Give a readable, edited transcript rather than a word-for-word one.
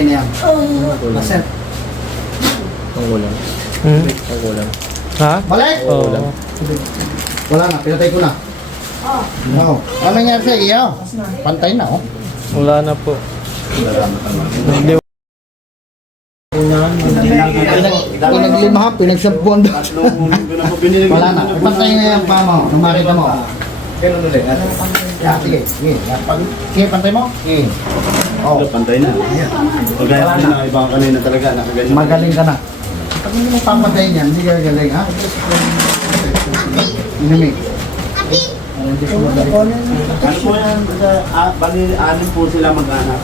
pantay na yan. Maset. Ang ulam. Hmm? Ang ulam. Ha? Balik! Oo. Wala na, pinatay ko na. Oo. Ano nangyari sa iyo? Pantay na, oh. Wala na po. Hindi. Pinaglima, pinagsampuan doon. Wala na. Pantay na yan pa mo. Nung makita mo. Ganun ulit. Yeah, sige. Sige, sige, pantay mo. Sige. Oh. Pantay na. Pagkaya na ibang kanina talaga nakaganyan. Magaling ka na. Pag hindi mo pamatay niyan, hindi ka galing, ha? Inumig. Ano po yan? Bali, anim po sila mag-anak.